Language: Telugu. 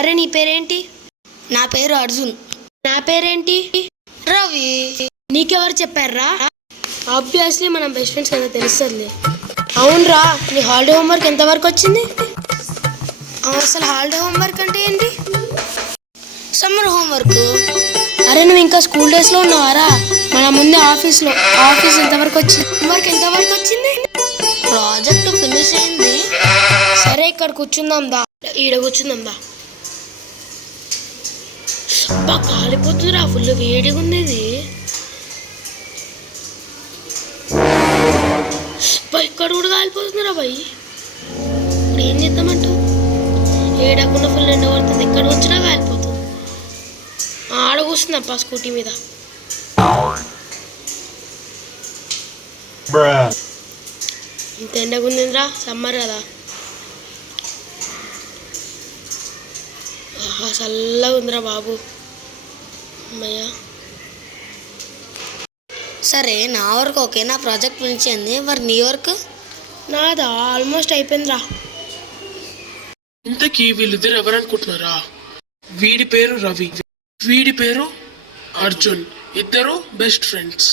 అరే నీ పేరేంటి? నా పేరు అర్జున్. నా పేరేంటి? రవి. నీకెవరు చెప్పారా? ఆబ్వియస్లీ మనం బెస్ట్ ఫ్రెండ్స్ కదా, తెలుస్తుంది. అవునరా, నీ హాలిడే హోంవర్క్ ఎంతవరకు వచ్చింది? అసలు హాలిడే హోంవర్క్ అంటే ఏంటి? Summer homework. అరే నువ్వు ఇంకా స్కూల్ డేస్లో ఉన్నావారా? మన ముందే ఆఫీస్ ఎంతవరకు వచ్చింది? హోంవర్క్ ఎంతవరకు వచ్చింది? ప్రాజెక్ట్ ఫినిష్ అయింది. సరే ఇక్కడ కూర్చుందాం దా. ఈడ కూర్చుందాం దా. బాగా కాలిపోతుందిరా, ఫుల్ వేడిగా ఉంది ఇది. ఇక్కడ కూడా కాలిపోతుందిరా బాయ్. ఇప్పుడు ఏం చేద్దామంటావు? ఏడకుండా ఫుల్ ఎండ పడుతుంది, ఎక్కడ వచ్చినా కాలిపోతుంది. ఆడ కూర్చుందప్ప స్కూటీ మీద. ఇంత ఎండగా ఉందిరా, సమ్మర్ కదా. ఆహా, చల్లగా ఉందిరా బాబు. అమ్మయ్యా. సరే, నా వర్క్ ఓకే, నా ప్రాజెక్ట్ ఫినిష్ అయింది. మరి నీ వర్క్? నాదా ఆల్మోస్ట్ అయిపోయిందిరా. ఇంతకీ వీళ్ళిద్దరు ఎవరనుకుంటున్నారా? వీడి పేరు రవి, వీడి పేరు అర్జున్. ఇద్దరు బెస్ట్ ఫ్రెండ్స్.